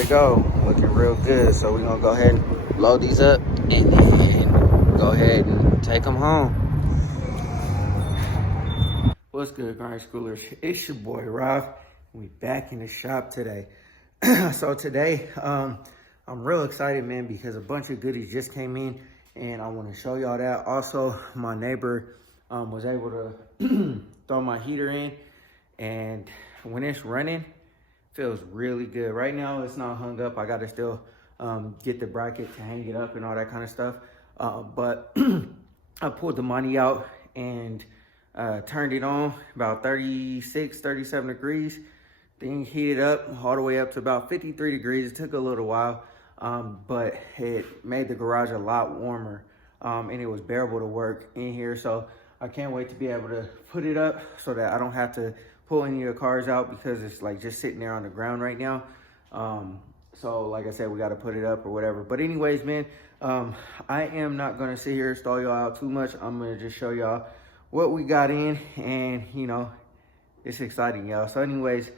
they go, looking real good. So we're gonna go ahead and load these up and then go ahead and take them home. What's good, grind schoolers? It's your boy Rob. We back in the shop today. So today, I'm real excited, man, because a bunch of goodies just came in, and I want to show y'all that. Also, my neighbor was able to throw my heater in, and when it's running, feels really good. Right now, it's not hung up. I got to still get the bracket to hang it up and all that kind of stuff. But I pulled the money out and turned it on about 36, 37 degrees. Thing heated up all the way up to about 53 degrees. It took a little while, but it made the garage a lot warmer, and it was bearable to work in here. So I can't wait to be able to put it up so that I don't have to pull any of the cars out, because it's like just sitting there on the ground right now. So like I said, we got to put it up or whatever. But anyways, man, I am not going to sit here and stall y'all out too much. I'm going to just show y'all what we got in, and you know, it's exciting, y'all. So anyways,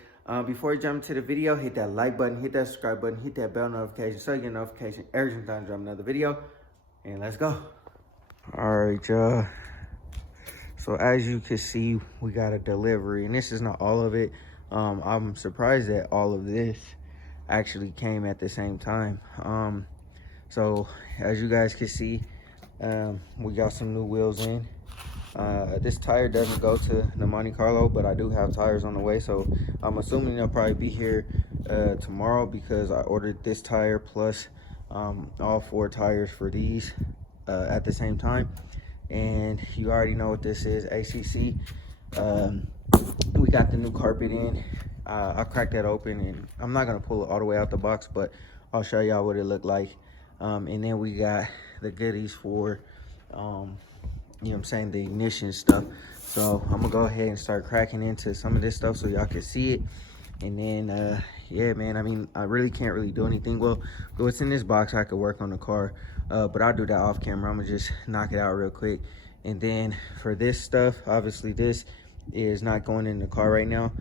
before you jump into the video, hit that like button, hit that subscribe button, hit that bell notification so you get a notification every time I drop another video, and let's go. All right, y'all. So as you can see, we got a delivery, and this is not all of it. I'm surprised that all of this actually came at the same time. So as you guys can see, we got some new wheels in. This tire doesn't go to the Monte Carlo, but I do have tires on the way, so I'm assuming they'll probably be here tomorrow, because I ordered this tire plus all 4 tires for these at the same time. And you already know what this is, ACC. We got the new carpet in. I'll crack that open, and I'm not gonna pull it all the way out the box, but I'll show y'all what it looked like. And then we got the goodies for you know what I'm saying, the ignition stuff. So I'm gonna go ahead and start cracking into some of this stuff so y'all can see it. And then yeah, man, I mean, I really can't really do anything. Well, what's in this box, I could work on the car, but I'll do that off camera. I'm gonna just knock it out real quick. And then for this stuff, obviously this is not going in the car right now,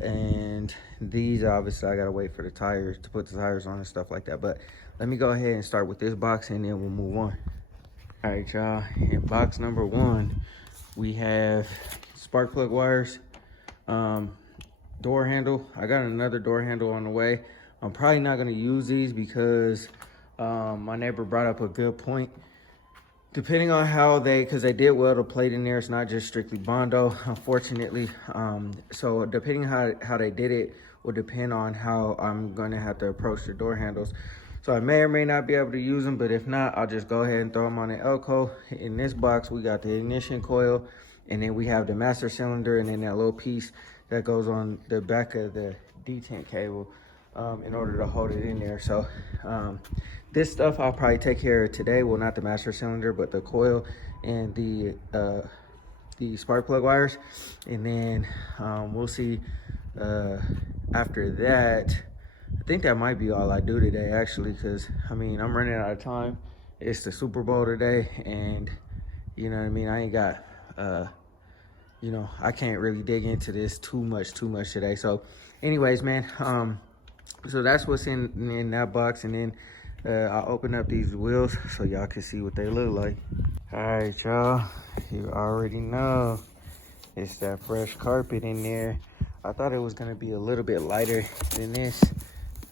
and these, obviously I gotta wait for the tires to put the tires on and stuff like that. But let me go ahead and start with this box, and then we'll move on. All right, y'all, in box number 1, we have spark plug wires, door handle. I got another door handle on the way. I'm probably not gonna use these because my neighbor brought up a good point. Depending on how because they did weld a plate in there, it's not just strictly Bondo, unfortunately. So depending how they did it will depend on how I'm gonna have to approach the door handles. So I may or may not be able to use them, but if not, I'll just go ahead and throw them on the Elco. In this box, we got the ignition coil, and then we have the master cylinder, and then that little piece that goes on the back of the detent cable in order to hold it in there. So this stuff I'll probably take care of today. Well, not the master cylinder, but the coil and the spark plug wires. And then we'll see after that. I think that might be all I do today, actually, because, I mean, I'm running out of time. It's the Super Bowl today, and, you know what I mean, I ain't got, you know, I can't really dig into this too much today. So, anyways, man, so that's what's in that box, and then I'll open up these wheels so y'all can see what they look like. All right, y'all, you already know it's that fresh carpet in there. I thought it was going to be a little bit lighter than this,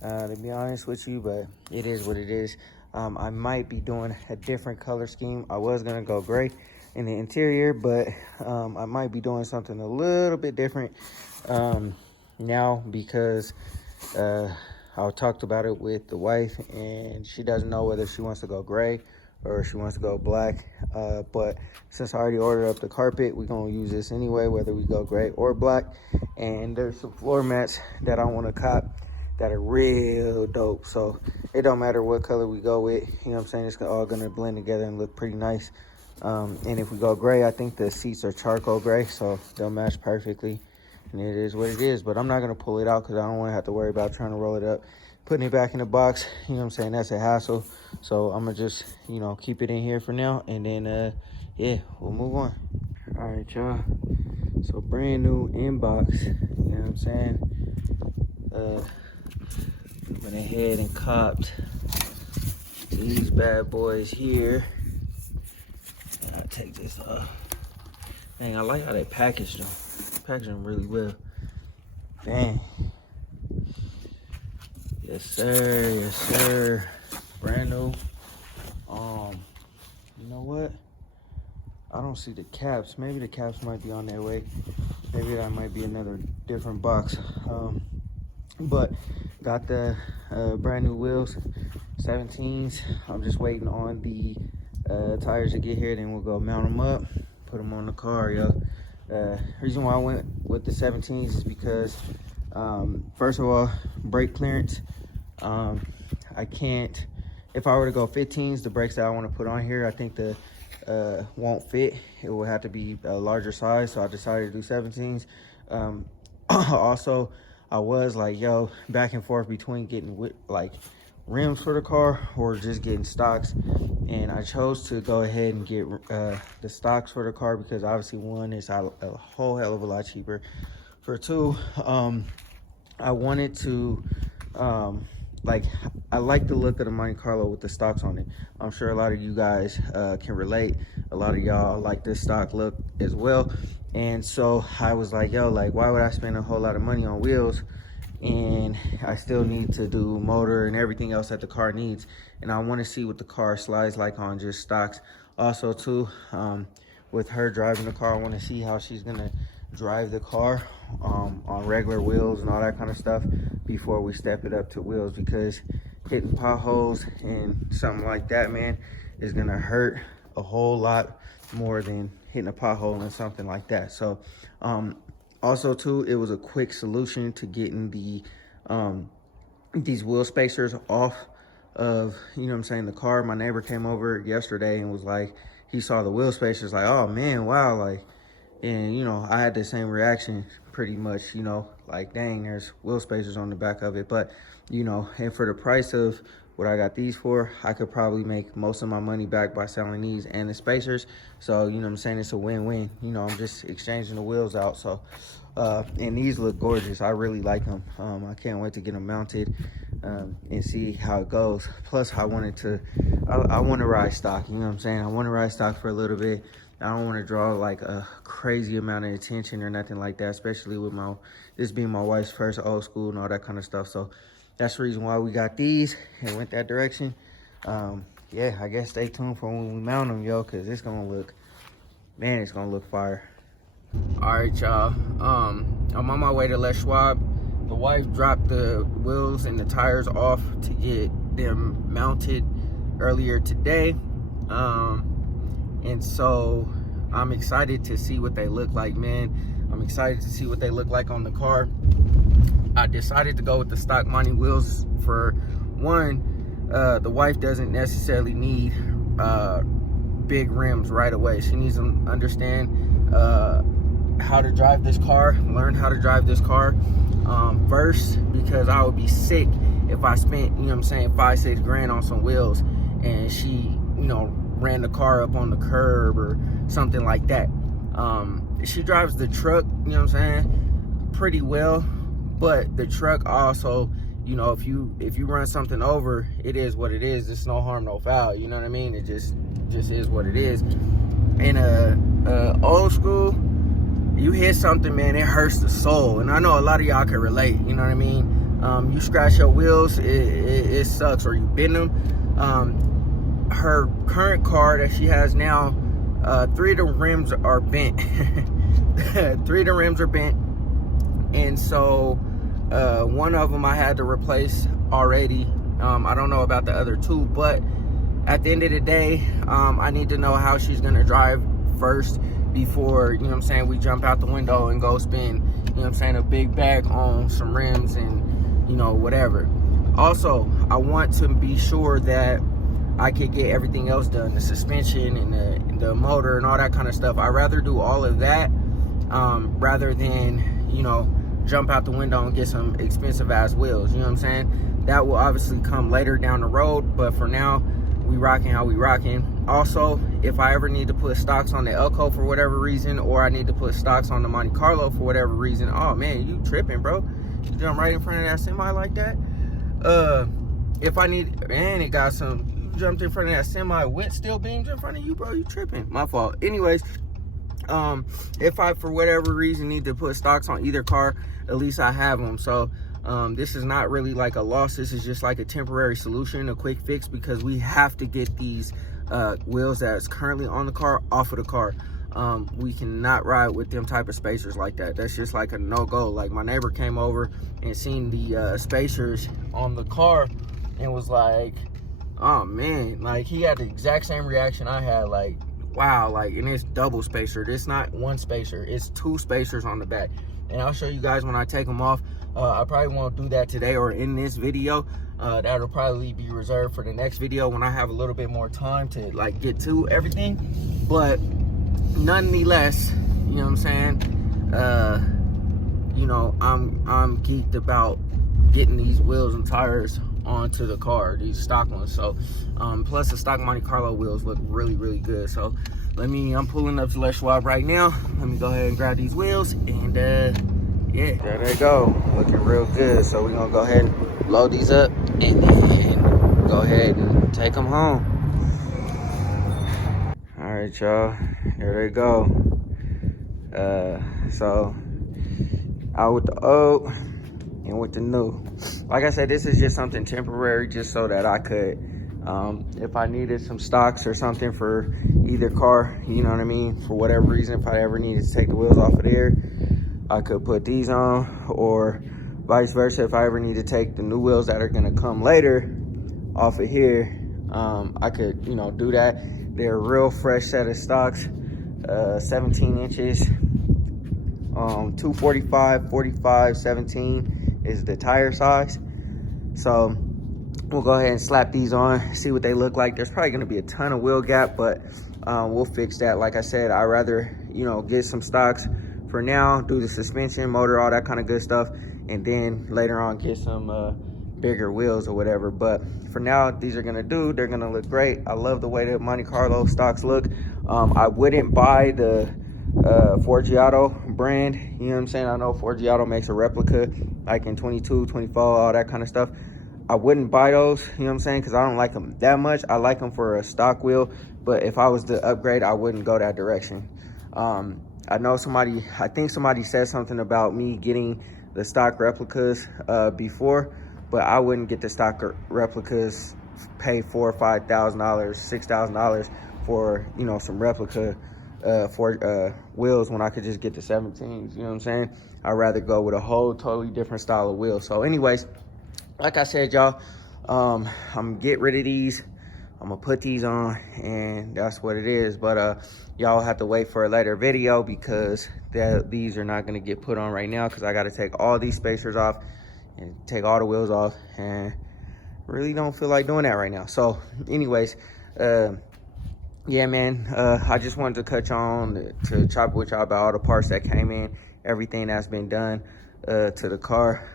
to be honest with you, but it is what it is. I might be doing a different color scheme. I was gonna go gray in the interior, but I might be doing something a little bit different now, because I talked about it with the wife, and she doesn't know whether she wants to go gray or she wants to go black. But since I already ordered up the carpet, we're gonna use this anyway, whether we go gray or black. And there's some floor mats that I want to cop that are real dope, so it don't matter what color we go with, you know what I'm saying, it's all gonna blend together and look pretty nice. And if we go gray, I think the seats are charcoal gray, so they'll match perfectly, and it is what it is. But I'm not gonna pull it out because I don't want to have to worry about trying to roll it up, putting it back in the box, you know what I'm saying, that's a hassle. So I'm gonna just, you know, keep it in here for now, and then yeah, we'll move on. All right, y'all, so brand new inbox, you know what I'm saying. Went ahead and copped these bad boys here. And I'll take this off. Dang, I like how they package them. Package them really well. Dang. Yes, sir. Yes, sir. Brand new. You know what? I don't see the caps. Maybe the caps might be on their way. Maybe that might be another different box. But got the brand new wheels, 17s. I'm just waiting on the tires to get here. Then we'll go mount them up, put them on the car, yo. Reason why I went with the 17s is because, first of all, brake clearance. I can't, if I were to go 15s, the brakes that I want to put on here, I think the won't fit. It will have to be a larger size, so I decided to do 17s. Also, I was like, yo, back and forth between getting like rims for the car or just getting stocks, and I chose to go ahead and get the stocks for the car because obviously one is a whole hell of a lot cheaper. For two, I wanted to like, I like the look of the Monte Carlo with the stocks on it. I'm sure a lot of you guys can relate. A lot of y'all like this stock look as well. And so I was like, yo, like, why would I spend a whole lot of money on wheels and I still need to do motor and everything else that the car needs? And I want to see what the car slides like on just stocks. Also too, with her driving the car, I want to see how she's gonna drive the car on regular wheels and all that kind of stuff before we step it up to wheels, because hitting potholes and something like that, man, is gonna hurt a whole lot more than hitting a pothole and something like that. So also too, it was a quick solution to getting the these wheel spacers off of, you know what I'm saying, the car. My neighbor came over yesterday and was like, he saw the wheel spacers, like, oh man, wow, like, and you know, I had the same reaction pretty much, you know, like, dang, there's wheel spacers on the back of it. But you know, and for the price of what I got these for, I could probably make most of my money back by selling these and the spacers. So, you know what I'm saying, it's a win-win. You know, I'm just exchanging the wheels out. So and these look gorgeous. I really like them. I can't wait to get them mounted and see how it goes. Plus, I want to ride stock, you know what I'm saying? I want to ride stock for a little bit. I don't want to draw like a crazy amount of attention or nothing like that, especially with this being my wife's first old school and all that kind of stuff. So that's the reason why we got these and went that direction. Yeah, I guess stay tuned for when we mount them, yo, because it's gonna look, man, it's gonna look fire. All right, y'all. I'm on my way to Les Schwab. The wife dropped the wheels and the tires off to get them mounted earlier today. And so I'm excited to see what they look like, man. I'm excited to see what they look like on the car. I decided to go with the stock Monte wheels for one. The wife doesn't necessarily need big rims right away. She needs to understand how to drive this car, learn how to drive this car first, because I would be sick if I spent, you know what I'm saying, 5-6 grand on some wheels and she, you know, ran the car up on the curb or something like that. She drives the truck, you know what I'm saying, pretty well, but the truck also, you know, if you run something over, it is what it is. It's no harm, no foul, you know what I mean? It just is what it is. In a old school, you hit something, man, it hurts the soul. And I know a lot of y'all can relate, you know what I mean? You scratch your wheels, it sucks, or you bend them. Her current car that she has now, 3 of the rims are bent. 3 of the rims are bent, and so one of them I had to replace already. I don't know about the other 2, but at the end of the day, I need to know how she's gonna drive first before, you know what I'm saying, we jump out the window and go spend, you know what I'm saying, a big bag on some rims and, you know, whatever. Also, I want to be sure that I could get everything else done, the suspension and the motor and all that kind of stuff. I'd rather do all of that rather than, you know, jump out the window and get some expensive ass wheels, you know what I'm saying? That will obviously come later down the road, but for now, we rocking how we rocking. Also, if I ever need to put stocks on the Elko for whatever reason, or I need to put stocks on the Monte Carlo for whatever reason, oh man, you tripping, bro. You jump right in front of that semi like that. if I need, and it got some, you jumped in front of that semi with steel beams in front of you, bro. You tripping. My fault. Anyways, if I, for whatever reason, need to put stocks on either car, at least I have them. So this is not really like a loss. This is just like a temporary solution, a quick fix, because we have to get these wheels that's currently on the car off of the car. We cannot ride with them type of spacers like that. That's just like a no-go. Like, my neighbor came over and seen the spacers on the car and was like, oh man, like he had the exact same reaction I had, like, wow. Like, and it's double spacer. It's not one spacer, it's two spacers on the back. And I'll show you guys when I take them off. I probably won't do that today or in this video. That'll probably be reserved for the next video when I have a little bit more time to like get to everything. But nonetheless, you know what I'm saying, you know, I'm geeked about getting these wheels and tires onto the car, these stock ones. So plus the stock Monte Carlo wheels look really, really good. So I'm pulling up to Les Schwab right now. Let me go ahead and grab these wheels, and yeah, there they go, looking real good. So we're gonna go ahead and load these up and then go ahead and take them home. All right, y'all, there they go. So out with the old and with the new. Like I said, this is just something temporary, just so that I could, if I needed some stocks or something for either car, you know what I mean, for whatever reason, if I ever needed to take the wheels off of there, I could put these on, or vice versa. If I ever need to take the new wheels that are gonna come later off of here, I could, you know, do that. They're a real fresh set of stocks, 17 inches, 245, 45, 17 is the tire size. So we'll go ahead and slap these on, see what they look like. There's probably gonna be a ton of wheel gap, but we'll fix that. Like I said, I'd rather, you know, get some stocks for now, do the suspension, motor, all that kind of good stuff, and then later on get some bigger wheels or whatever. But for now, these are gonna do, they're gonna look great. I love the way the Monte Carlo stocks look. I wouldn't buy the Forgiato brand, you know what I'm saying? I know Forgiato makes a replica like in 22, 24, all that kind of stuff. I wouldn't buy those, you know what I'm saying, because I don't like them that much. I like them for a stock wheel, but if I was to upgrade, I wouldn't go that direction. I know I think somebody said something about me getting the stock replicas before, but I wouldn't get the stock replicas, pay $4,000 or $5,000, $6,000 for, you know, some replica for wheels when I could just get the 17s, you know what I'm saying? I'd rather go with a whole totally different style of wheel. So anyways, like I said, y'all, I'm gonna get rid of these. I'm gonna put these on, and that's what it is. But y'all have to wait for a later video, because these are not gonna get put on right now, because I gotta take all these spacers off and take all the wheels off, and really don't feel like doing that right now. So anyways, yeah, man, I just wanted to touch on to chop with y'all about all the parts that came in, everything that's been done to the car.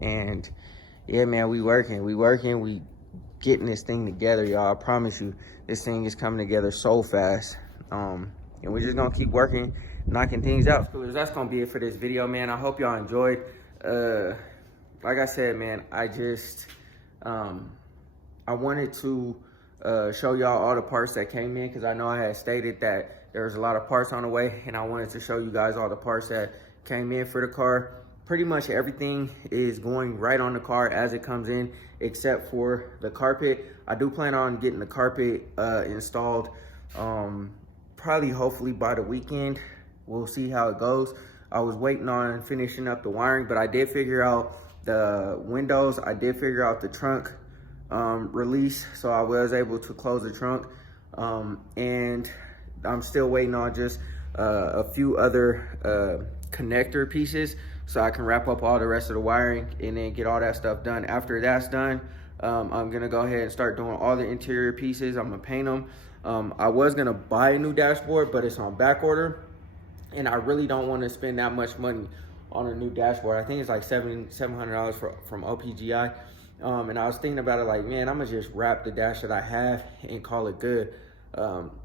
And yeah, man, we getting this thing together, y'all. I promise you, this thing is coming together so fast. And we're just gonna keep working, knocking things out. So that's gonna be it for this video, man. I hope y'all enjoyed. Like I said, man, I just I wanted to show y'all all the parts that came in, because I know I had stated that there was a lot of parts on the way, and I wanted to show you guys all the parts that came in for the car. Pretty much everything is going right on the car as it comes in, except for the carpet. I do plan on getting the carpet installed probably, hopefully by the weekend. We'll see how it goes. I was waiting on finishing up the wiring, but I did figure out the windows. I did figure out the trunk release, so I was able to close the trunk. And I'm still waiting on just a few other connector pieces, so I can wrap up all the rest of the wiring and then get all that stuff done. After that's done, I'm gonna go ahead and start doing all the interior pieces. I'm gonna paint them. I was gonna buy a new dashboard, but it's on back order, and I really don't want to spend that much money on a new dashboard. I think it's like $700 from OPGI. And I was thinking about it like, man, I'm gonna just wrap the dash that I have and call it good.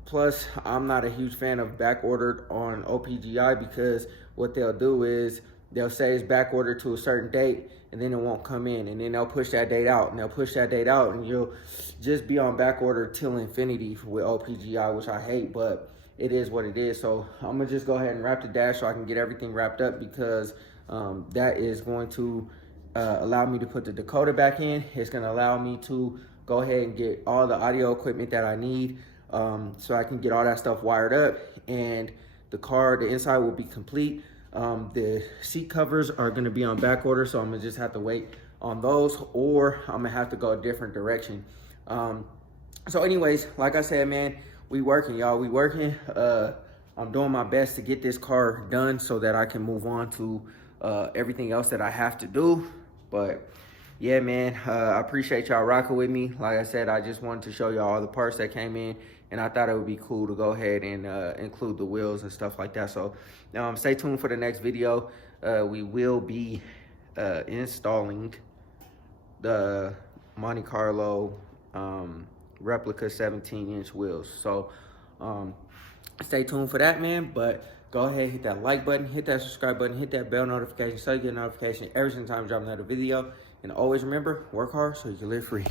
Plus, I'm not a huge fan of back ordered on OPGI, because what they'll do is they'll say it's back ordered to a certain date, and then it won't come in, and then they'll push that date out, and they'll push that date out, and you'll just be on back order till infinity with OPGI, which I hate, but it is what it is. So I'm gonna just go ahead and wrap the dash so I can get everything wrapped up, because that is going to allow me to put the Dakota back in. It's gonna allow me to go ahead and get all the audio equipment that I need, so I can get all that stuff wired up, and the car, the inside will be complete. The seat covers are gonna be on back order, so I'm gonna just have to wait on those, or I'm gonna have to go a different direction. So anyways, like I said, man, we working, y'all, we working. I'm doing my best to get this car done so that I can move on to everything else that I have to do. But yeah, man, I appreciate y'all rocking with me. Like I said, I just wanted to show y'all all the parts that came in, and I thought it would be cool to go ahead and include the wheels and stuff like that. So stay tuned for the next video. We will be installing the Monte Carlo replica 17-inch wheels. So stay tuned for that, man. But go ahead, hit that like button, hit that subscribe button, hit that bell notification so you get a notification every single time I drop another video. And always remember, work hard so you can live free.